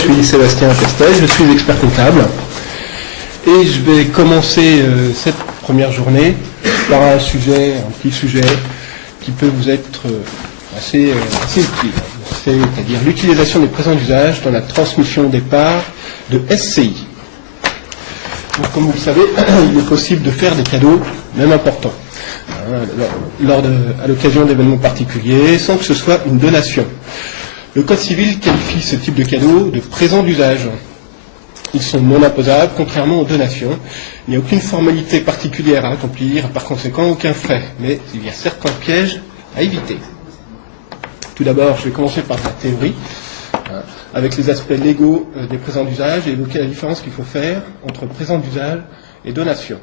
suis Sébastien Pestel, je suis expert comptable et je vais commencer cette première journée par un petit sujet qui peut vous être assez utile, c'est-à-dire l'utilisation des présents d'usage dans la transmission des parts de SCI. Donc, comme vous le savez, il est possible de faire des cadeaux, même importants, à l'occasion d'événements particuliers, sans que ce soit une donation. Le Code civil qualifie ce type de cadeau de présent d'usage. Ils sont non imposables, contrairement aux donations. Il n'y a aucune formalité particulière à accomplir, par conséquent aucun frais. Mais il y a certains pièges à éviter. Tout d'abord, je vais commencer par la théorie, avec les aspects légaux des présents d'usage et évoquer la différence qu'il faut faire entre présent d'usage et donation.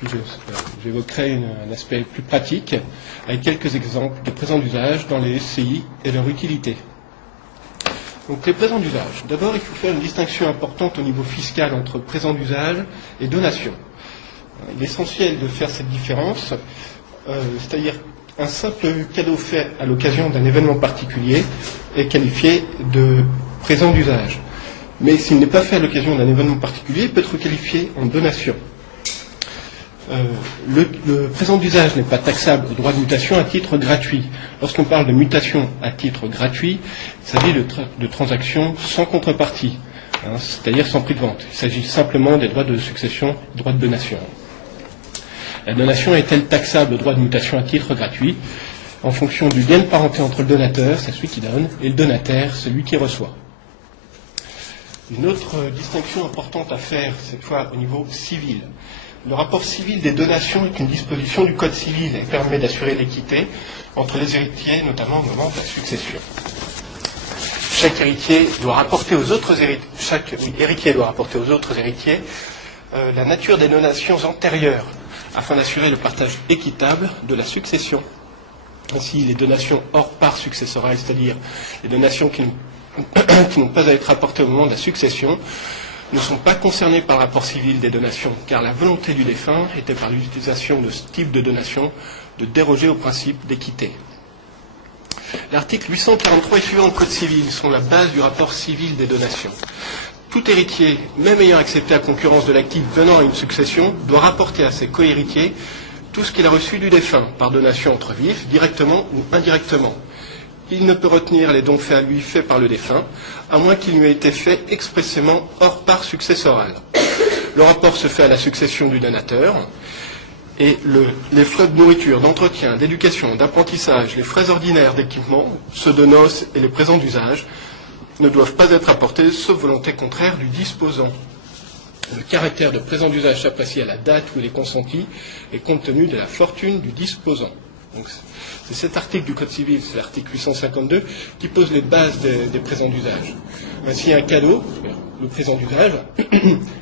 Puis j'évoquerai un aspect plus pratique, avec quelques exemples de présents d'usage dans les SCI et leur utilité. Donc les présents d'usage. D'abord, il faut faire une distinction importante au niveau fiscal entre présent d'usage et donation. Il est essentiel de faire cette différence, c'est-à-dire un simple cadeau fait à l'occasion d'un événement particulier est qualifié de présent d'usage. Mais s'il n'est pas fait à l'occasion d'un événement particulier, il peut être qualifié en donation. Le présent d'usage n'est pas taxable au droit de mutation à titre gratuit. Lorsqu'on parle de mutation à titre gratuit, il s'agit de transactions sans contrepartie, c'est-à-dire sans prix de vente. Il s'agit simplement des droits de succession, droits de donation. La donation est-elle taxable au droit de mutation à titre gratuit en fonction du lien de parenté entre le donateur, c'est celui qui donne, et le donataire, celui qui reçoit. Une autre distinction importante à faire, cette fois au niveau civil. Le rapport civil des donations est une disposition du Code civil et permet d'assurer l'équité entre les héritiers, notamment au moment de la succession. Chaque héritier doit rapporter aux autres héritiers la nature des donations antérieures afin d'assurer le partage équitable de la succession. Ainsi, les donations hors part successorale, c'est-à-dire les donations qui n'ont pas à être rapportées au moment de la succession, ne sont pas concernés par le rapport civil des donations, car la volonté du défunt était par l'utilisation de ce type de donation de déroger au principe d'équité. L'article 843 et suivant du Code civil sont la base du rapport civil des donations. Tout héritier, même ayant accepté la concurrence de l'actif venant à une succession, doit rapporter à ses cohéritiers tout ce qu'il a reçu du défunt, par donation entre vifs, directement ou indirectement. Il ne peut retenir les dons faits à lui faits par le défunt, à moins qu'il lui ait été fait expressément hors part successorale. Le rapport se fait à la succession du donateur, et les frais de nourriture, d'entretien, d'éducation, d'apprentissage, les frais ordinaires d'équipement, ceux de noces et les présents d'usage, ne doivent pas être apportés, sauf volonté contraire du disposant. Le caractère de présent d'usage s'apprécie à la date où il est consenti et compte tenu de la fortune du disposant. Donc, c'est cet article du Code civil, c'est l'article 852, qui pose les bases des présents d'usage. Ainsi, un cadeau, le présent d'usage,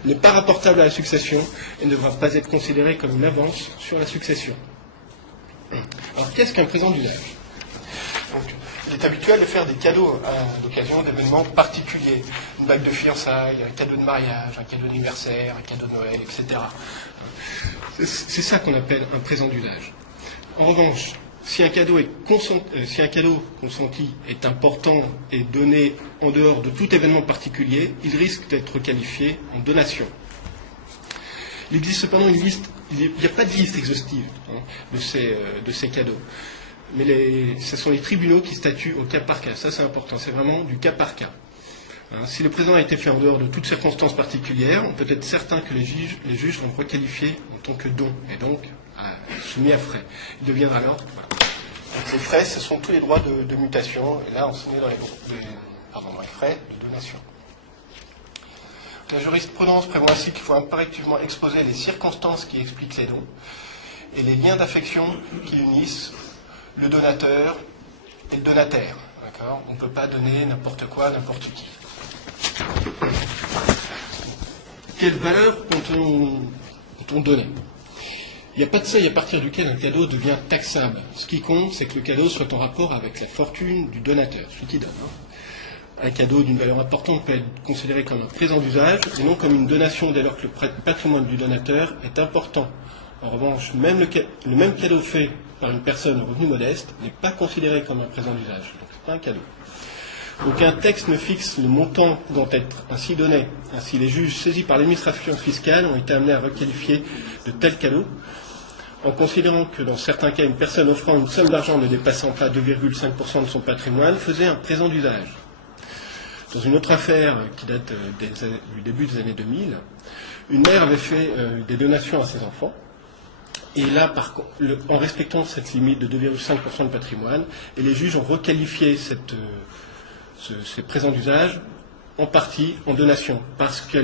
n'est pas rapportable à la succession et ne devra pas être considéré comme une avance sur la succession. Alors, qu'est-ce qu'un présent d'usage ? Donc, il est habituel de faire des cadeaux à l'occasion d'événements particuliers. Une bague de fiançailles, un cadeau de mariage, un cadeau d'anniversaire, un cadeau de Noël, etc. C'est ça qu'on appelle un présent d'usage. En revanche, si un cadeau consenti est important et donné en dehors de tout événement particulier, il risque d'être qualifié en donation. Il existe cependant une liste, il n'y a pas de liste exhaustive de ces cadeaux. Mais ce sont les tribunaux qui statuent au cas par cas. Ça, c'est important. C'est vraiment du cas par cas. Si le présent a été fait en dehors de toutes circonstances particulières, on peut être certain que les juges vont le requalifier en tant que don, et donc soumis à frais. Il deviendra alors... Les frais, ce sont tous les droits de mutation, et là, on se met dans les frais de donation. La jurisprudence prévoit ainsi qu'il faut impérativement exposer les circonstances qui expliquent les dons et les liens d'affection qui unissent le donateur et le donataire. D'accord ? On ne peut pas donner n'importe quoi, n'importe qui. Quelle valeur peut-on donner ? Il n'y a pas de seuil à partir duquel un cadeau devient taxable. Ce qui compte, c'est que le cadeau soit en rapport avec la fortune du donateur, celui qui donne. Un cadeau d'une valeur importante peut être considéré comme un présent d'usage et non comme une donation dès lors que le patrimoine du donateur est important. En revanche, même le même cadeau fait par une personne au revenu modeste n'est pas considéré comme un présent d'usage. Donc, ce n'est pas un cadeau. Aucun texte ne fixe le montant pouvant être ainsi donné. Ainsi, les juges saisis par l'administration fiscale ont été amenés à requalifier de tels cadeaux, en considérant que dans certains cas, une personne offrant une somme d'argent ne dépassant pas 2,5% de son patrimoine faisait un présent d'usage. Dans une autre affaire qui date du début des années 2000, une mère avait fait des donations à ses enfants, et là, en respectant cette limite de 2,5% de patrimoine, et les juges ont requalifié ces présents d'usage en partie en donation, parce que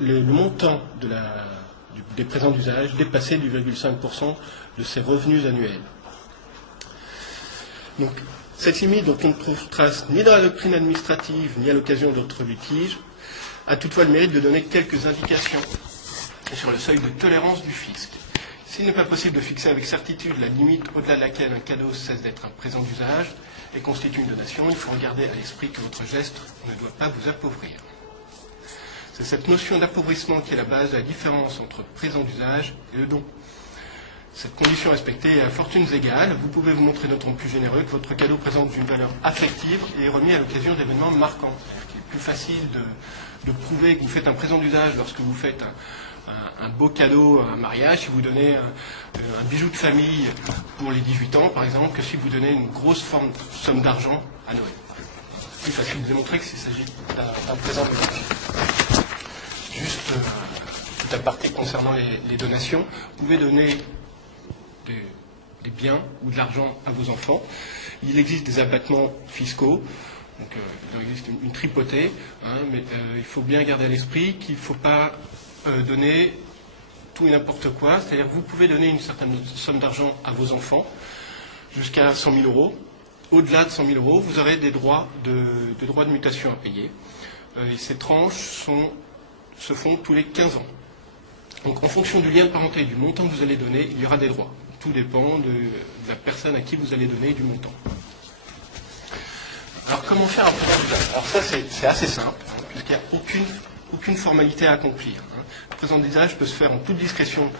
le montant des présents d'usage dépassait 2,5% de ses revenus annuels. Donc, cette limite, dont on ne trouve trace ni dans la doctrine administrative, ni à l'occasion d'autres litiges, a toutefois le mérite de donner quelques indications sur le seuil de tolérance du fisc. S'il n'est pas possible de fixer avec certitude la limite au-delà de laquelle un cadeau cesse d'être un présent d'usage et constitue une donation, il faut regarder à l'esprit que votre geste ne doit pas vous appauvrir. C'est cette notion d'appauvrissement qui est la base de la différence entre présent d'usage et le don. Cette condition respectée à fortunes égales, vous pouvez vous montrer d'autant plus généreux que votre cadeau présente une valeur affective et est remis à l'occasion d'événements marquants. Il est plus facile de prouver que vous faites un présent d'usage lorsque vous faites un beau cadeau à un mariage, si vous donnez un bijou de famille pour les 18 ans, par exemple, que si vous donnez une grosse somme d'argent à Noël. Plus facile de démontrer qu'il s'agit d'un présent d'usage. Juste tout à partie concernant les donations, vous pouvez donner des biens ou de l'argent à vos enfants. Il existe des abattements fiscaux, donc il existe une tripotée, mais il faut bien garder à l'esprit qu'il ne faut pas donner tout et n'importe quoi. C'est-à-dire que vous pouvez donner une certaine somme d'argent à vos enfants, jusqu'à 100 000 euros. Au-delà de 100 000 euros, vous aurez des droits de mutation à payer. Et ces tranches se font tous les 15 ans. Donc en fonction du lien de parenté et du montant que vous allez donner, il y aura des droits. Tout dépend de la personne à qui vous allez donner et du montant. Alors comment faire un présent d'usage? Alors ça c'est assez simple, puisqu'il n'y a aucune formalité à accomplir. Le présent d'usage peut se faire en toute discrétion,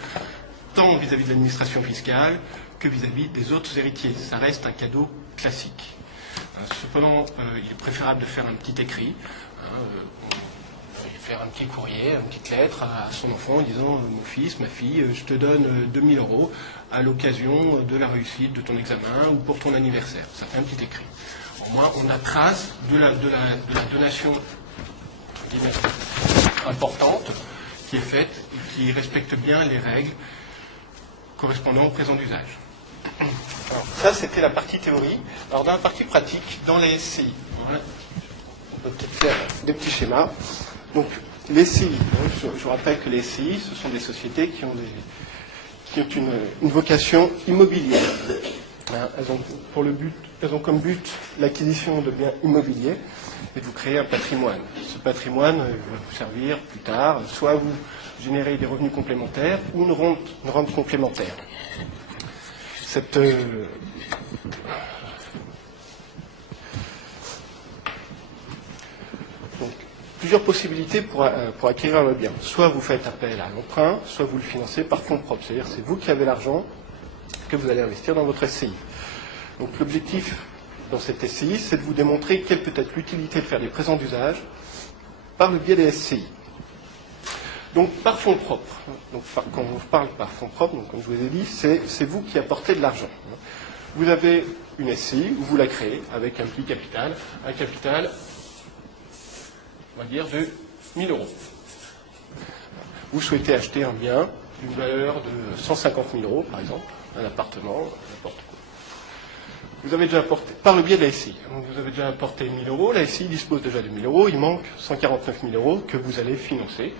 tant vis-à-vis de l'administration fiscale que vis-à-vis des autres héritiers. Ça reste un cadeau classique. Cependant, il est préférable de faire un petit écrit, faire un petit courrier, une petite lettre à son enfant en disant « Mon fils, ma fille, je te donne 2000 euros à l'occasion de la réussite de ton examen ou pour ton anniversaire. » Ça fait un petit écrit. Au moins, on a trace de la donation importante qui est faite et qui respecte bien les règles correspondant au présent d'usage. Alors, ça, c'était la partie théorie. Alors, dans la partie pratique, dans les SCI, voilà, on peut peut-être faire des petits schémas. Donc, les SCI, je vous rappelle que les SCI, ce sont des sociétés qui ont une vocation immobilière. Elles ont comme but l'acquisition de biens immobiliers et de vous créer un patrimoine. Ce patrimoine va vous servir plus tard, soit à vous générer des revenus complémentaires ou une rente complémentaire. Donc, plusieurs possibilités pour acquérir le bien. Soit vous faites appel à l'emprunt, soit vous le financez par fonds propres. C'est-à-dire que c'est vous qui avez l'argent que vous allez investir dans votre SCI. Donc l'objectif dans cette SCI, c'est de vous démontrer quelle peut être l'utilité de faire des présents d'usage par le biais des SCI. Donc par fonds propres. Donc, quand on parle par fonds propres, donc, comme je vous ai dit, c'est vous qui apportez de l'argent. Vous avez une SCI, vous la créez avec un petit capital, un capital, on va dire, de 1000 euros. Vous souhaitez acheter un bien d'une valeur de 150 000 euros, par exemple, un appartement, n'importe quoi. Vous avez déjà apporté, par le biais de la SCI, donc vous avez déjà apporté 1000 euros, la SCI dispose déjà de 1000 euros, il manque 149 000 euros que vous allez financer.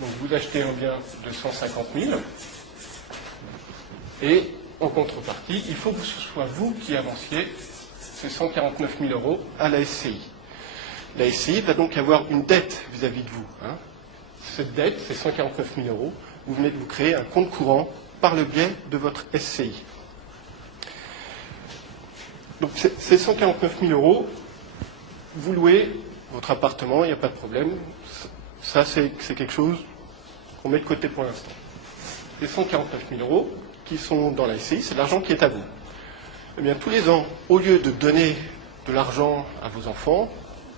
Donc vous achetez un bien de 150 000 et en contrepartie, il faut que ce soit vous qui avanciez ces 149 000 euros à la SCI. La SCI va donc avoir une dette vis-à-vis de vous. Cette dette, ces 149 000 euros, vous venez de vous créer un compte courant par le biais de votre SCI. Donc ces 149 000 euros, vous louez votre appartement, il n'y a pas de problème. Ça, c'est quelque chose qu'on met de côté pour l'instant. Les 149 000 euros qui sont dans la SCI, c'est l'argent qui est à vous. Eh bien, tous les ans, au lieu de donner de l'argent à vos enfants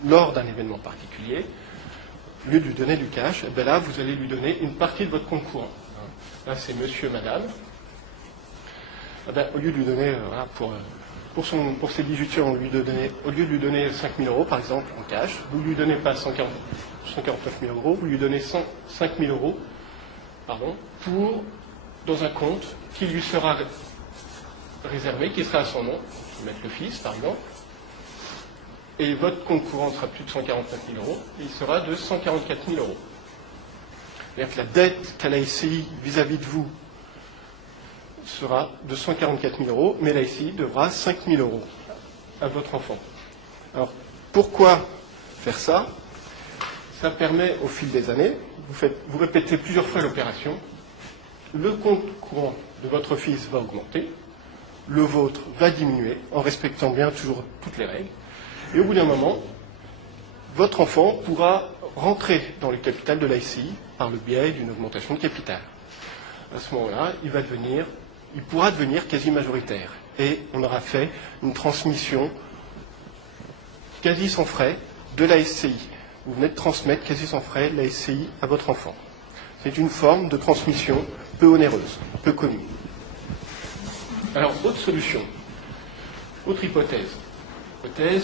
lors d'un événement particulier, au lieu de lui donner du cash, eh bien là, vous allez lui donner une partie de votre compte courant. Là, c'est monsieur, madame. Eh bien, au lieu de lui donner, voilà, pour ses bijoutiers, au lieu de lui donner 5 000 euros, par exemple, en cash, vous ne lui donnez pas 149 000 euros, vous lui donnez 5 000 euros, dans un compte qui lui sera réservé, qui sera à son nom, mettre le fils, par exemple, et votre compte courant sera plus de 149 000 euros, et il sera de 144 000 euros. C'est-à-dire que la dette qu'a la SCI vis-à-vis de vous sera de 144 000 euros, mais la SCI devra 5 000 euros à votre enfant. Alors, pourquoi faire ça? Ça permet, au fil des années, vous répétez plusieurs fois l'opération, le compte courant de votre fils va augmenter, le vôtre va diminuer, en respectant bien toujours toutes les règles, et au bout d'un moment, votre enfant pourra rentrer dans le capital de la SCI par le biais d'une augmentation de capital. À ce moment-là, il pourra devenir quasi majoritaire. Et on aura fait une transmission quasi sans frais de la SCI. Vous venez de transmettre quasi sans frais la SCI à votre enfant. C'est une forme de transmission peu onéreuse, peu connue. Alors, autre solution, autre hypothèse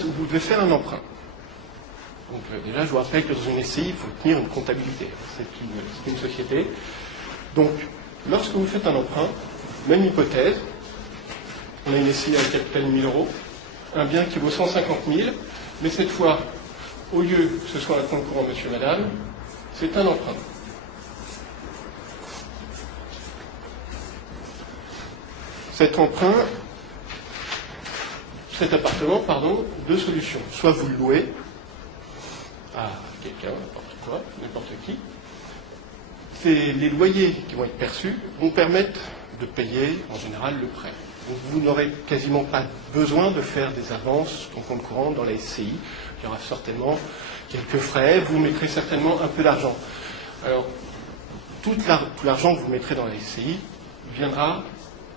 où vous devez faire un emprunt. Donc déjà, je vous rappelle que dans une SCI, il faut tenir une comptabilité. C'est une société. Donc, lorsque vous faites un emprunt, même hypothèse, on a une SCI à un capital de 1 000 euros, un bien qui vaut 150 000, mais cette fois, au lieu que ce soit un compte courant monsieur, madame, c'est un emprunt. Cet appartement, deux solutions. Soit vous le louez à quelqu'un, n'importe qui. Les loyers qui vont être perçus vont permettre de payer en général le prêt. Donc vous n'aurez quasiment pas besoin de faire des avances en compte courant dans la SCI. Il y aura certainement quelques frais, vous mettrez certainement un peu d'argent. Alors, tout l'argent que vous mettrez dans la SCI viendra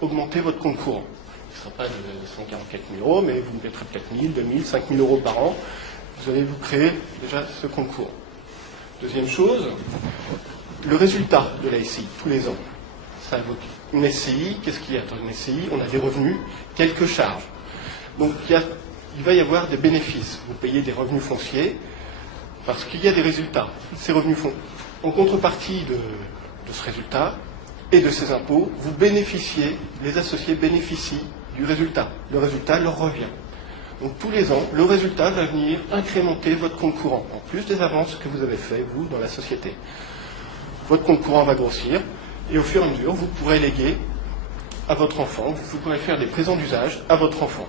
augmenter votre compte courant. Ce ne sera pas de 144 000 euros, mais vous mettrez peut-être 1 000, 2 000, 5 000 euros par an. Vous allez vous créer déjà ce compte courant. Deuxième chose, le résultat de la SCI, tous les ans. Ça évoque une SCI, qu'est-ce qu'il y a dans une SCI? On a des revenus, quelques charges. Donc il va y avoir des bénéfices. Vous payez des revenus fonciers parce qu'il y a des résultats. Ces revenus en contrepartie de ce résultat et de ces impôts, les associés bénéficient du résultat. Le résultat leur revient. Donc tous les ans, le résultat va venir incrémenter votre compte courant, en plus des avances que vous avez faites, vous, dans la société. Votre compte courant va grossir, et au fur et à mesure, vous pourrez léguer à votre enfant, vous pourrez faire des présents d'usage à votre enfant.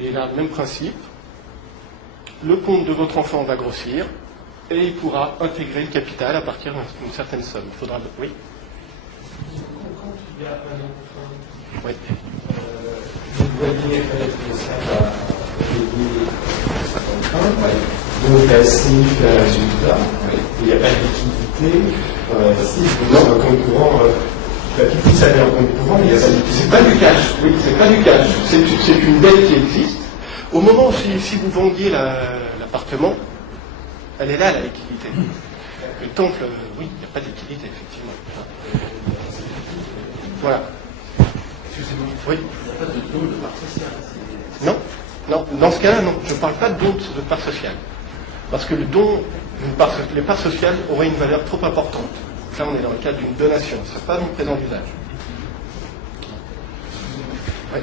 Et là, même principe, le compte de votre enfant va grossir, et il pourra intégrer le capital à partir d'une certaine somme. Il faudra... Oui. Quand il y a un emprunt, oui. Vous voyez ça à cet emprunt, donc la SCI fait un résultat, il n'y a pas de liquidité, si vous avez un compte courant, tout ça est en compte courant, il y a pas de liquidité. C'est pas du cash, oui, c'est pas du cash, c'est une dette qui existe. Au moment où si vous vendiez l'appartement, elle est là, la liquidité. Le temple, oui, il n'y a pas de liquidité, effectivement. Voilà. Excusez-moi. Oui. Il n'y a pas de don de part sociale. Non, dans ce cas-là, non. Je ne parle pas de don de part sociale. Parce que le don, les parts sociales auraient une valeur trop importante. Là, on est dans le cadre d'une donation. Ce ne serait pas un présent d'usage. Oui.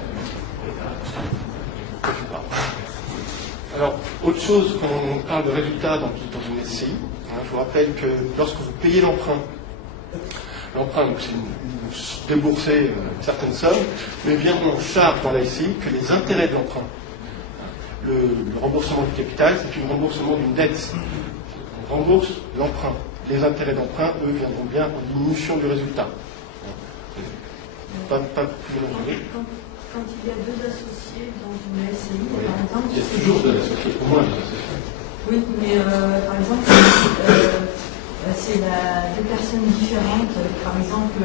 Alors, autre chose, quand on parle de résultats dans une SCI, je vous rappelle que lorsque vous payez l'emprunt, c'est vous déboursez une certaine somme, mais bien on charge dans la SCI que les intérêts de l'emprunt. Le remboursement du capital, c'est un remboursement d'une dette. On rembourse l'emprunt. Les intérêts d'emprunt, eux, viendront bien en diminution du résultat. Pas plus longtemps. Quand il y a deux associés dans une SCI, Oui. par exemple... Il y a toujours deux associés, au moins deux associés. Oui, mais par exemple, c'est deux personnes différentes, par exemple,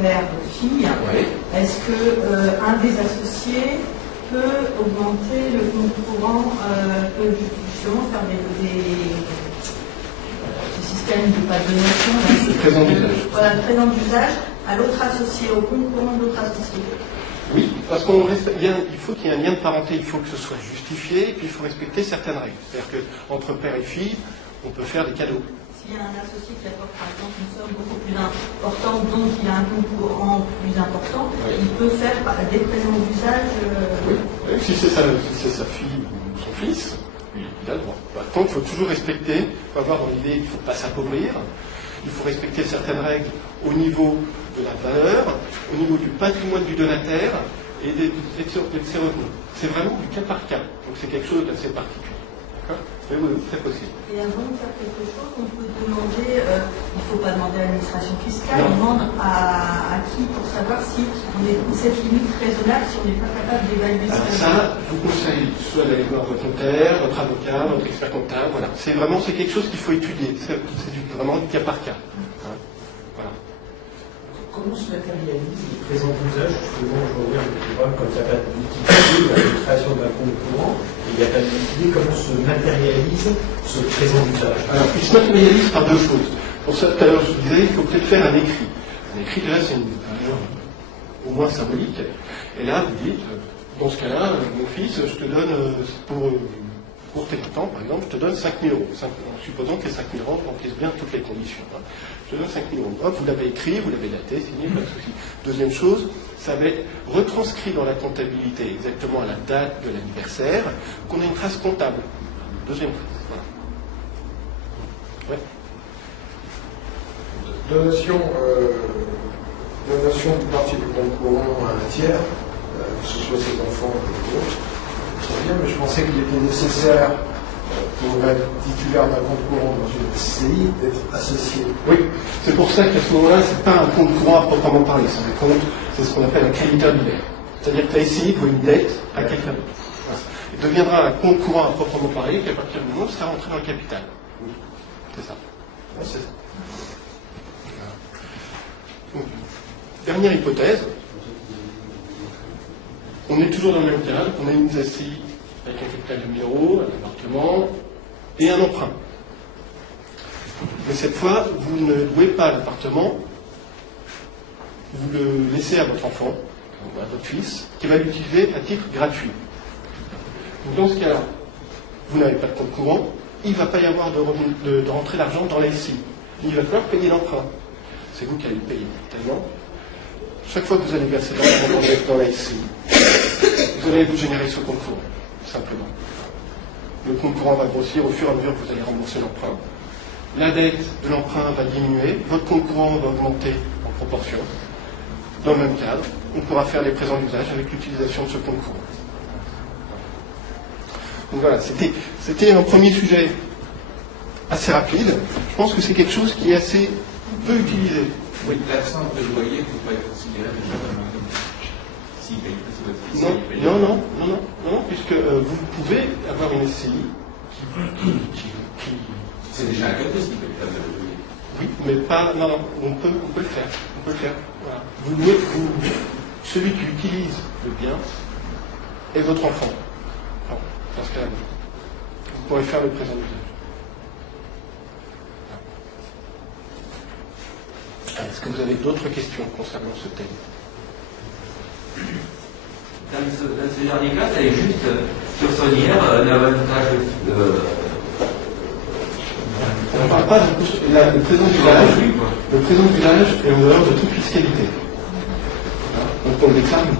père, fille. Oui. Est-ce que un des associés associé peut augmenter le compte courant, peut justement faire des systèmes de pas de donation, Le présent d'usage. voilà, le présent d'usage à l'autre associé, au compte courant de l'autre associé. Oui, parce qu'il faut qu'il y ait un lien de parenté, il faut que ce soit justifié, et puis il faut respecter certaines règles. C'est-à-dire qu'entre père et fille, on peut faire des cadeaux. S'il y a un associé qui apporte par exemple une somme beaucoup plus importante, donc il a un compte courant plus important, Oui. il peut faire des présents d'usage. Oui. Et si c'est sa fille ou son fils, il a le droit. Par contre, il faut toujours respecter, il faut avoir dans l'idée qu'il ne faut pas s'appauvrir, il faut respecter certaines règles au niveau de la valeur, au niveau du patrimoine du donataire et de ses revenus. C'est vraiment du cas par cas. Donc c'est quelque chose d'assez particulier. D'accord ? Oui, c'est possible. Et avant de faire quelque chose, on peut demander, il ne faut pas demander à l'administration fiscale, Non. on demande à qui pour savoir si on est dans cette limite raisonnable, si on n'est pas capable d'évaluer Alors ça. ça, je vous conseille soit d'aller voir votre notaire, votre avocat, votre expert comptable, voilà. C'est quelque chose qu'il faut étudier. C'est vraiment du cas par cas. Hein. Voilà. Comment se matérialise le présent d'usage? Justement, je reviens au programme quand il n'y a pas de liquidité, il y a la création d'un compte courant, et il n'y a pas de liquidité. Comment se matérialise ce présent d'usage? Alors, il se matérialise par deux choses. Pour ça, tout à l'heure, je vous disais, il faut peut-être faire un écrit. Un écrit, là, c'est une valeur au moins symbolique. Et là, vous dites, dans ce cas-là, mon fils, je te donne, pour tes temps, par exemple, je te donne 5 000 euros. En supposant que les 5 000 euros remplissent bien toutes les conditions. Hein. Je te donne 5 000 euros. Hop, vous l'avez écrit, vous l'avez daté, signé, pas de souci. Deuxième chose, ça va être retranscrit dans la comptabilité, exactement à la date de l'anniversaire, qu'on a une trace comptable. Deuxième chose. Voilà. Ouais. Donation d'une partie du compte courant à un tiers, que ce soit ses enfants ou d'autres, très bien, mais je pensais qu'il était nécessaire pour être titulaire d'un compte courant dans une SCI d'être associé. Oui, c'est pour ça qu'à ce moment-là, ce n'est pas un compte courant à proprement parler, c'est un compte, c'est ce qu'on appelle un créditeur divers. C'est-à-dire que la SCI doit une dette à quelqu'un d'autre. Voilà. Il deviendra un compte courant à proprement parler qu'à partir du moment où ça sera rentré dans le capital. Oui, c'est ça. Ouais, c'est ça. Donc, dernière hypothèse. On est toujours dans le même cas, on a une SCI avec un capital de 1 000 euros, un appartement et un emprunt. Mais cette fois, vous ne louez pas l'appartement, vous le laissez à votre enfant, à votre fils, qui va l'utiliser à titre gratuit. Donc dans ce cas-là, vous n'avez pas de compte courant, il ne va pas y avoir de rentrée d'argent dans la SCI. Il va falloir payer l'emprunt. C'est vous qui allez le payer, tellement. Chaque fois que vous allez verser de l'argent dans la SCI, vous allez vous générer ce compte courant, simplement. Le compte courant va grossir au fur et à mesure que vous allez rembourser l'emprunt. La dette de l'emprunt va diminuer, votre compte courant va augmenter en proportion. Dans le même cadre, on pourra faire les présents d'usage avec l'utilisation de ce compte courant. Donc voilà, c'était un premier sujet assez rapide. Je pense que c'est quelque chose qui est assez peu utilisé. Oui, l'absence de loyer ne peut pas être considérée déjà comme un s'il paye pas, c'est votre fils. Non, puisque vous pouvez avoir une SCI qui C'est déjà un cadeau s'il ne paye pas de loyer. oui, mais pas. Non, on peut le faire. On peut le faire. Voilà. Celui qui utilise le bien est votre enfant. Alors, dans ce cas-là, vous pourrez faire le présent d'usage. Est-ce que vous avez d'autres questions concernant ce thème? Dans ce dernier cas, c'est juste sur son IR, l'avantage de. On ne parle pas le présent d'usage. Le présent d'usage est en dehors de toute fiscalité. Donc on ne déclare jamais.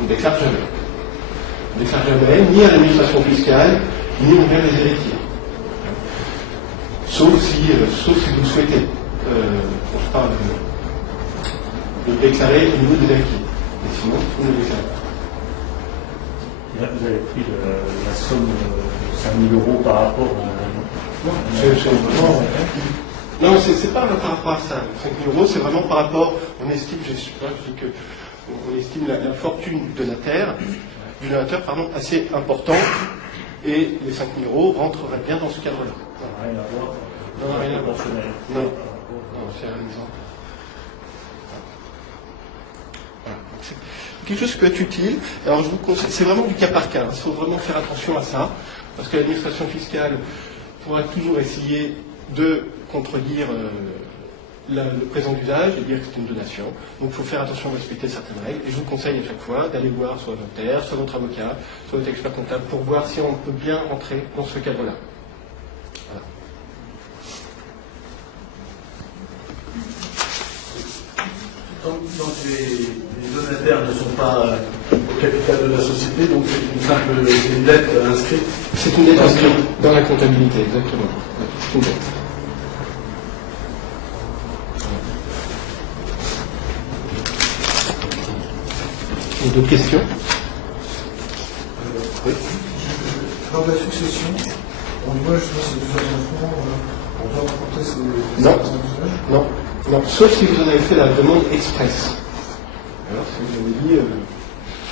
On ne déclare jamais ni à l'administration fiscale, ni envers les héritiers. Sauf si vous souhaitez. On parle de déclarer au niveau des héritiers. Mais sinon, on ne déclare pas. Là, vous avez pris la somme de 5 000 euros par rapport à... Non, c'est pas par rapport à ça. 5 000 euros, c'est vraiment par rapport, on estime, on estime la fortune du donateur, assez important, et les 5 000 euros rentreraient bien dans ce cadre-là. Ça n'a rien à voir. Non, rien à voir. Non, c'est un exemple. Voilà. Ok. quelque chose qui peut être utile. Alors je vous conseille, c'est vraiment du cas par cas, il faut vraiment faire attention à ça, parce que l'administration fiscale pourra toujours essayer de contredire le présent d'usage et dire que c'est une donation. Donc il faut faire attention à respecter certaines règles. Et je vous conseille à chaque fois d'aller voir soit votre notaire, soit votre avocat, soit votre expert comptable pour voir si on peut bien rentrer dans ce cadre-là. Voilà. Donc les donataires ne sont pas au capital de la société, donc c'est une dette inscrite. C'est une dette inscrite dans la comptabilité, exactement. C'est une dette. D'autres questions? Oui. Dans la succession, on doit, je sais pas, c'est plusieurs enfants, on doit rapporter ces Non. usages. Non, non, sauf si vous en avez fait la demande express. Alors, si vous avez dit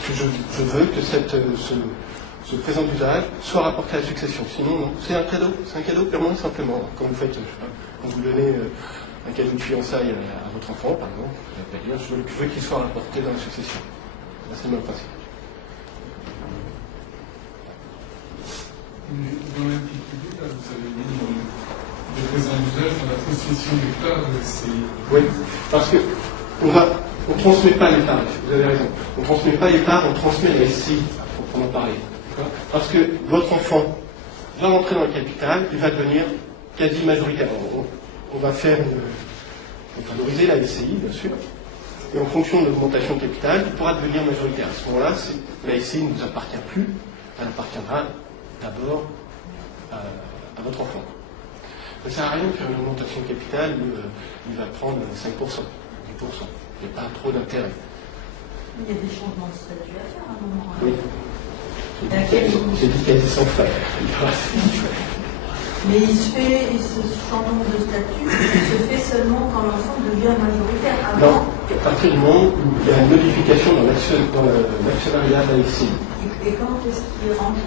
que je veux que ce présent d'usage soit rapporté à la succession. Sinon, non, c'est un cadeau purement et simplement. Quand vous faites, je sais pas, quand vous donnez un cadeau de fiançailles à votre enfant, par exemple, vous allez dire je veux qu'il soit rapporté dans la succession. C'est le même principe. Dans l'intitulé, là, vous avez mis le présent d'usage dans la transmission des parts de SCI. Oui, parce que on ne transmet pas les parts, vous avez raison. On ne transmet pas les parts, on transmet la SCI, pour en parler. Parce que votre enfant va rentrer dans le capital, il va devenir quasi majoritaire. On va favoriser la SCI, bien sûr. Et en fonction de l'augmentation de capital, il pourra devenir majoritaire. À ce moment-là, la SCI ne vous appartient plus, elle appartiendra d'abord à votre enfant. Ça ne sert à rien de faire une augmentation de capital où il va prendre 5%, 10%. Il n'y a pas trop d'intérêt. Il y a des changements de statut à faire à un moment. Oui. C'est dit quasi sans faire. Mais ce changement de statut se fait seulement quand l'enfant devient majoritaire. Non, à partir du moment où il y a une modification dans l'actionnariat de la SCI. Et quand est-ce qu'il rentre?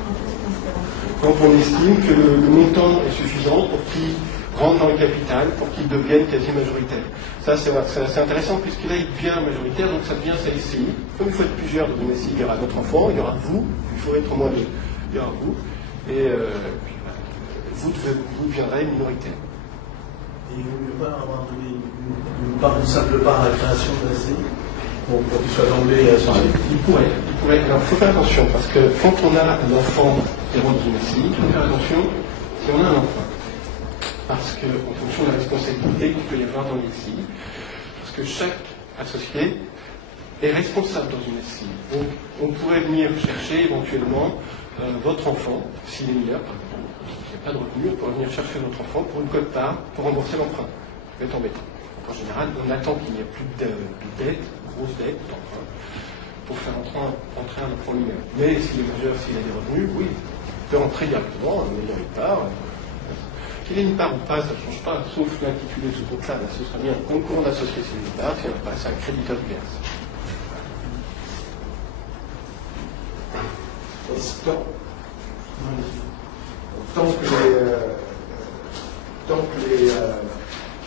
Quand on estime que le montant est suffisant pour qu'il rentre dans le capital, pour qu'il devienne quasi majoritaire. Ça, c'est assez intéressant, puisque là, il devient majoritaire, donc ça devient sa SCI. Comme il faut être plusieurs dans une SCI, il y aura votre enfant, il y aura vous, il faut être au moins deux, il y aura vous, et vous deviendrez minoritaire. Et il ne vaut mieux pas avoir donné une simple part à la création de la SCI pour qu'il soit d'emblée associé. Il pourrait. Alors, il faut faire attention, parce que quand on a un enfant qui rentre dans une SCI, il faut faire attention si on a un enfant. Parce qu'en fonction de la responsabilité qu'il peut y avoir dans les SCI, parce que chaque associé est responsable dans une SCI. Donc, on pourrait venir chercher éventuellement votre enfant, s'il est mineur, par exemple, s'il n'y a pas de revenus, on pourrait venir chercher votre enfant pour une quote-part pour rembourser l'emprunt. Ça peut être embêtant. Donc, en général, on attend qu'il n'y ait plus de dette, grosse dette, d'emprunt, pour faire entrer un enfant mineur. Mais s'il est majeur, s'il a des revenus, oui, il peut entrer directement en ayant une part. Qu'il ait une part ou pas, ça ne change pas, sauf l'intitulé de ce compte-là, ce sera bien un concours d'associé sur une part, si on n'a pas, c'est un créditeur de gaz. Tant qu'il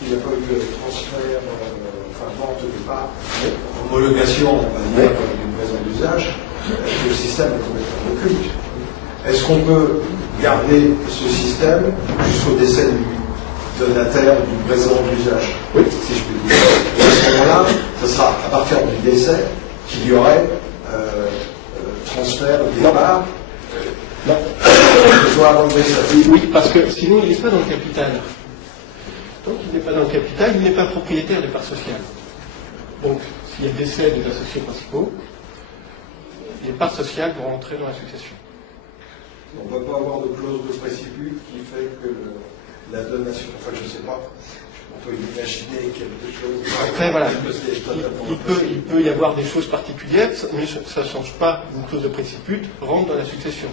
n'y a pas eu de transfert, vente de part, homologation, on va dire, d'une présent d'usage, le système est complètement occulte. Est-ce qu'on peut garder ce système jusqu'au décès du donataire du présent d'usage? Oui, si je puis dire. Et à ce moment-là, ce sera à partir du décès qu'il y aurait transfert des parts. Non. Oui, parce que sinon il n'est pas dans le capital. Donc il n'est pas dans le capital, il n'est pas propriétaire des parts sociales. Donc s'il y a décès des associés principaux, les parts sociales vont rentrer dans la succession. On ne va pas avoir de clause de préciput qui fait que la donation, enfin je ne sais pas, on peut imaginer quelque chose. Après voilà, il peut y avoir des choses particulières, mais ça ne change pas une clause de préciput, rentre dans la succession.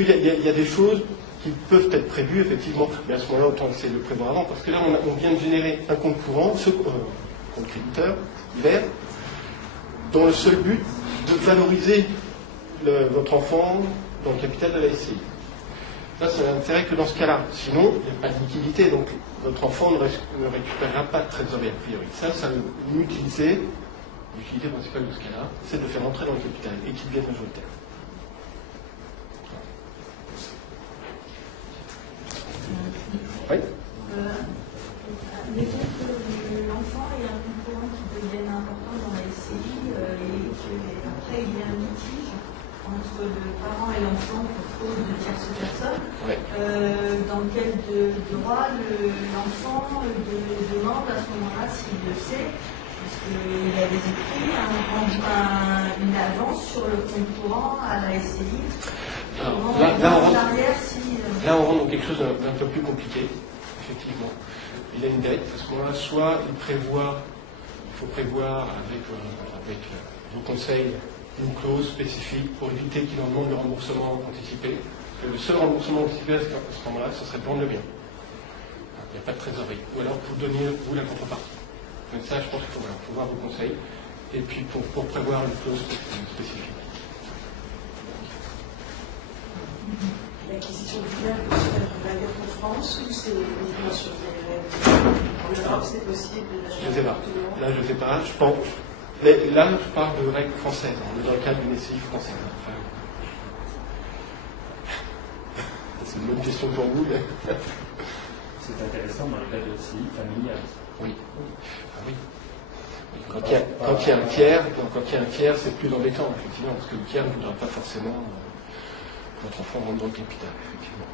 Il y a des choses qui peuvent être prévues, effectivement, mais à ce moment-là, autant essayer de le prévoir avant, parce que là, on vient de générer un compte courant, compte créditeur, vert, dans le seul but de valoriser votre enfant dans le capital de la SCI. Ça, ça n'a intérêt que dans ce cas-là. Sinon, il n'y a pas de liquidité, donc votre enfant ne récupérera pas de trésorerie a priori. Ça va l'utiliser L'utilité principale de ce cas-là, c'est de le faire entrer dans le capital et qu'il devienne majoritaire. Oui. Mettons que l'enfant ait un concurrent qui devienne important dans la SCI et qu'après il y ait un litige entre le parent et l'enfant pour cause de tierces personnes. Ouais. Dans quel droit l'enfant demande à ce moment-là s'il le sait, parce qu'il a des écrits, une avance sur le compte courant à la SCI. Alors, là, on rentre dans quelque chose d'un peu plus compliqué, effectivement. Il a une dette, à ce moment-là, soit il faut prévoir avec vos conseils une clause spécifique pour éviter qu'il en demande le remboursement anticipé. Le seul remboursement anticipé à ce moment-là, ce serait de vendre le bien. Il n'y a pas de trésorerie. Ou alors vous donniez, vous, la contrepartie. Donc ça, je pense qu'il faut voir vos conseils. Et puis pour prévoir une clause spécifique. L'acquisition du bien peut se faire ailleurs en France ou c'est uniquement sur en Europe, c'est possible de Je ne sais pas. Là, je ne sais pas. Je pense. Mais là, je parle de règles françaises. On est dans le cadre d'une SCI française. C'est une bonne question pour vous. Mais... C'est intéressant dans le cas de SCI familiale. Oui. Ah oui. Quand il y a un tiers, c'est plus embêtant, effectivement, parce que le tiers ne voudra pas forcément que votre enfant rentre dans le capital, effectivement.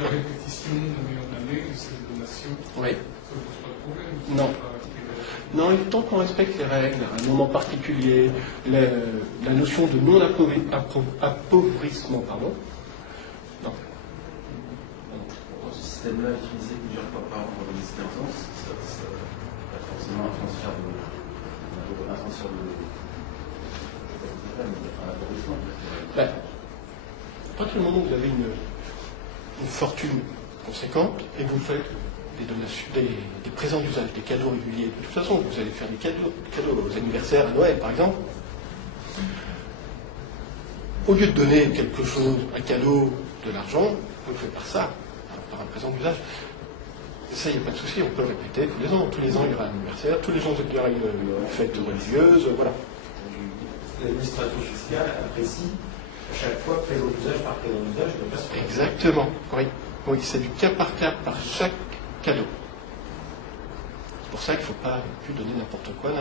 La répétition d'année en année de ces donations, Oui. ça ne pose pas de problème. Non. Non, il tant qu'on respecte les règles, un moment particulier, la notion de non-appauvrissement, pardon. Non. Ce système-là utilisé plusieurs fois par an pour les expériences, ça pas forcément un transfert de Ben, à partir du moment où vous avez une fortune conséquente et vous faites des donations, des présents d'usage, des cadeaux réguliers, de toute façon, vous allez faire des cadeaux aux anniversaires, à Noël par exemple. Au lieu de donner quelque chose, un cadeau, de l'argent, vous le faites par ça, par un présent d'usage. Et ça, il n'y a pas de souci, on peut le répéter tous les ans. Tous les ans, il y aura un anniversaire, tous les ans, il y aura une fête religieuse, voilà. L'administration fiscale apprécie à chaque fois présent d'usage par présent d'usage de façon. Exactement, oui. Oui, c'est du cas par chaque cadeau. C'est pour ça qu'il ne faut pas plus donner n'importe quoi. Il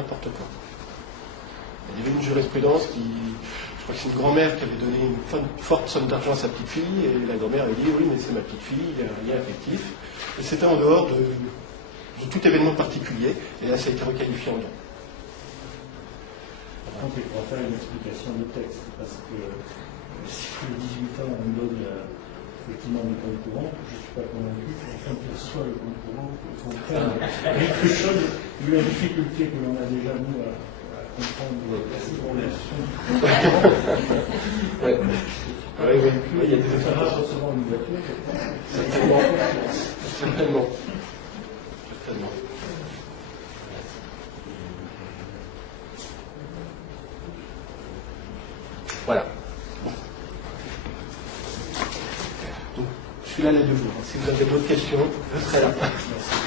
y avait une jurisprudence je crois que c'est une grand-mère qui avait donné une forte somme d'argent à sa petite fille, et la grand-mère avait dit oui, mais c'est ma petite fille, il y a un lien affectif. Et c'était en dehors de tout événement particulier, et là ça a été requalifié en don. Par contre, il faudra faire une explication de texte, parce que si tous les 18 ans on donne effectivement des comptes courants, je ne suis pas convaincu qu'enfin qu'il reçoit le compte courant, qu'il faut faire quelque chose, vu la difficulté que l'on a déjà nous à comprendre la circulation. Il y a des différences recevoir une voiture, je pense. Certainement. Voilà. Donc, je suis là les 2 jours. Si vous avez d'autres questions, je serai là. Merci.